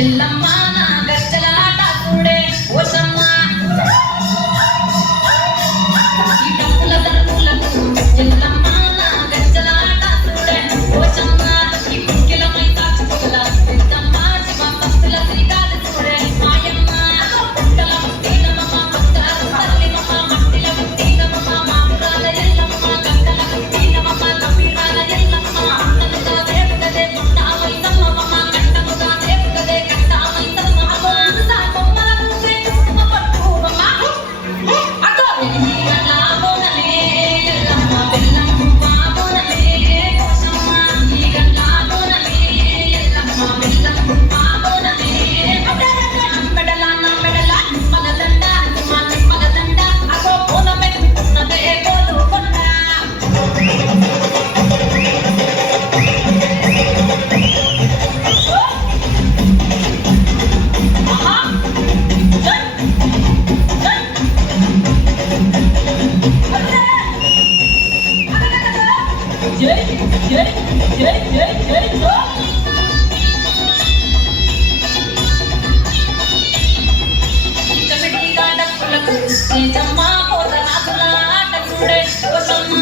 ఎల్లమ్మ నా గజ్జలాట చూడే ఓషమ్మ ఈ డప్పుల దరువులకు ఎల్లమ్మ నా గజ్జలాట చూడే ఓషమ్మ ఈ కుక్కిల మై తాచుకోల పెద్దమ్మ శివ భక్తుల శ్రీకాలు చూడే మాయమ్మ పుట్టల పుట్టినమ్మ భక్తాలు తల్లిమమ్మ మట్టిల పుట్టినమ్మ మాపురాల ఎల్లమ్మ గంటల పుట్టినమ్మ కపిరాల ఎల్లమ్మ అన్నలుగా దేవుడదే పుట్టామైతమ్మ గంటముగా దేవుడదే కట్టామైతమ్మ అగోందా కొమ్మల నువ్వే కుసుమ పట్టువమ్మ అగో ఎలిగలా బోనలే ఎల్లమ్మ బెల్లం బాబోనలే కోసమ్మ ఈగలా బోనలే ఎల్లమ్మ బెల్లం బాబోనలే మెడల మలదండ మలదండ అగో బోన పెట్టుకున్నదే గోలు కొండ జై జై జై జై జై జై కమిటీ గాడకులకు నిజమ్మ పోతరాజుల ఆట చూడే ఓసమ్మ